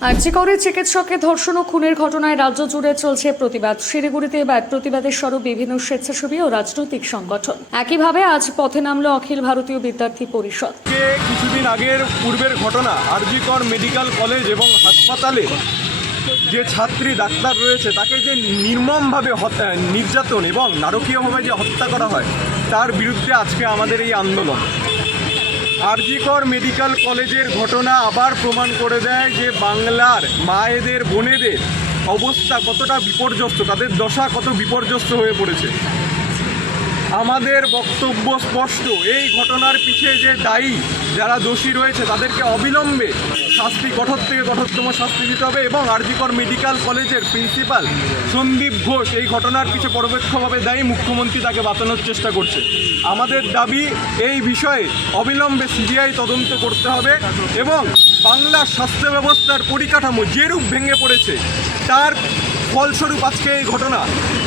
আর্জিকরের চিকিৎসককে ধর্ষণ ও খুনের ঘটনায় রাজ্য জুড়ে চলছে প্রতিবাদ। শিলিগুড়িতে এবার প্রতিবাদের স্বরূপ বিভিন্ন স্বেচ্ছাসেবী ও রাজনৈতিক সংগঠন। একইভাবে আজ পথে নামল অখিল ভারতীয় বিদ্যার্থী পরিষদ। কিছুদিন আগের পূর্বের ঘটনা, আরজিকর মেডিকেল কলেজ এবং হাসপাতালে যে ছাত্রী, ডাক্তার রয়েছে, তাকে যে নির্মমভাবে হত্যা- নির্যাতন এবং নারকীয়ভাবে যে হত্যা করা হয়, তার বিরুদ্ধে আজকে আমাদের এই আন্দোলন। আরজিকর মেডিকেল কলেজের ঘটনা আবার প্রমাণ করে দেয় যে বাংলার মায়েদের, বোনেদের অবস্থা কতটা বিপর্যস্ত, তাদের দশা কত বিপর্যস্ত হয়ে পড়েছে। আমাদের বক্তব্য স্পষ্ট। এই ঘটনার পিছে যে দায়ী যারা দোষী রয়েছে, তাদেরকে অবিলম্বে শাস্তি, কঠোর থেকে কঠোরতম শাস্তি দিতে হবে এবং আরজিকর মেডিকেল কলেজের প্রিন্সিপাল সন্দীপ ঘোষ এই ঘটনার পিছে পরোক্ষভাবে দায়ী মুখ্যমন্ত্রী তাকে বাঁচানোর চেষ্টা করছে। আমাদের দাবি এই বিষয়ে অবিলম্বে সিবিআই তদন্ত করতে হবে এবং বাংলার স্বাস্থ্য ব্যবস্থার পরিকাঠামো যেরূপ ভেঙে পড়েছে, তার ফলস্বরূপ আজকে এই ঘটনা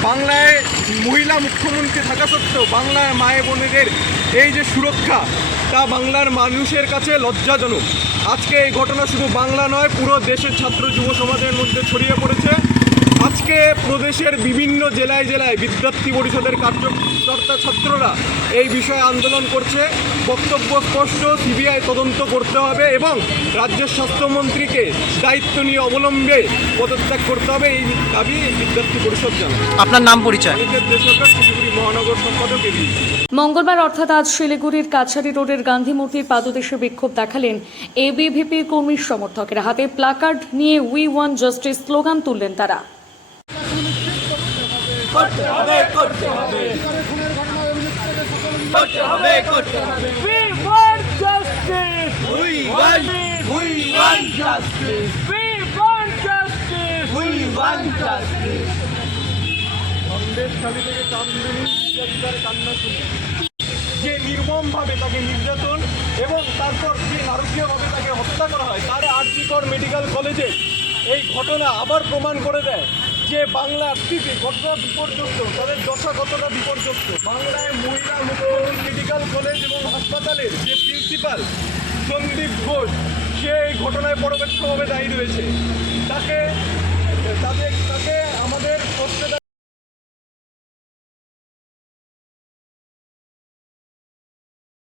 বাংলায় মহিলা মুখ্যমন্ত্রী থাকা সত্ত্বেও বাংলার মায়ে বোনেদের এই যে সুরক্ষা, তা বাংলার মানুষের কাছে লজ্জাজনক। আজকে এই ঘটনা শুধু বাংলা নয়, পুরো দেশের ছাত্র যুব সমাজের মধ্যে ছড়িয়ে পড়েছে। আজকে প্রদেশের বিভিন্ন জেলায় জেলায় বিদ্যার্থী পরিষদের কার্যকর্তা ছাত্ররা এই বিষয়ে আন্দোলন করছে। বক্তব্য স্পষ্ট সিবিআই তদন্ত করতে হবে এবং রাজ্যের স্বাস্থ্যমন্ত্রীকে দায়িত্ব নিয়ে অবলম্বে পদত্যাগ করতে হবে এই দাবি বিদ্যার্থী পরিষদ জানায়। আপনার নাম পরিচয়? মহানগর সম্পাদক মঙ্গলবার অর্থাৎ আজ শিলিগুড়ির কাছারি রোডের গান্ধী মূর্তির পাদদেশে বিক্ষোভ দেখালেন এবিভিপির কর্মীর সমর্থকেরা। হাতে প্লাকার্ড নিয়ে উই ওয়ান জাস্টিস স্লোগান তুললেন তারা। We want justice. We want. We want justice. We want justice. We want justice. Sandeshkhali থেকে কামদুনি নির্যাতিতার কান্না শুনি যে নির্মমভাবে তাকে নির্যাতন এবং তারপর যে নারকীয়ভাবে তাকে হত্যা করা হয় তার আরজিকর মেডিকেল কলেজে এই ঘটনা আবার প্রমাণ করে দেয় যে বাংলার স্থিতি কতটা বিপর্যস্ত, তাদের দশা কতটা বিপর্যস্ত? বাংলায় মহিলা মুখ্যমন্ত্রী মেডিকেল কলেজ এবং হাসপাতালের যে প্রিন্সিপাল সন্দীপ ঘোষ, সে এই ঘটনায় পরবর্তীভাবে দায়ী রয়েছে। তাকে, তাদের, তাকে আমাদের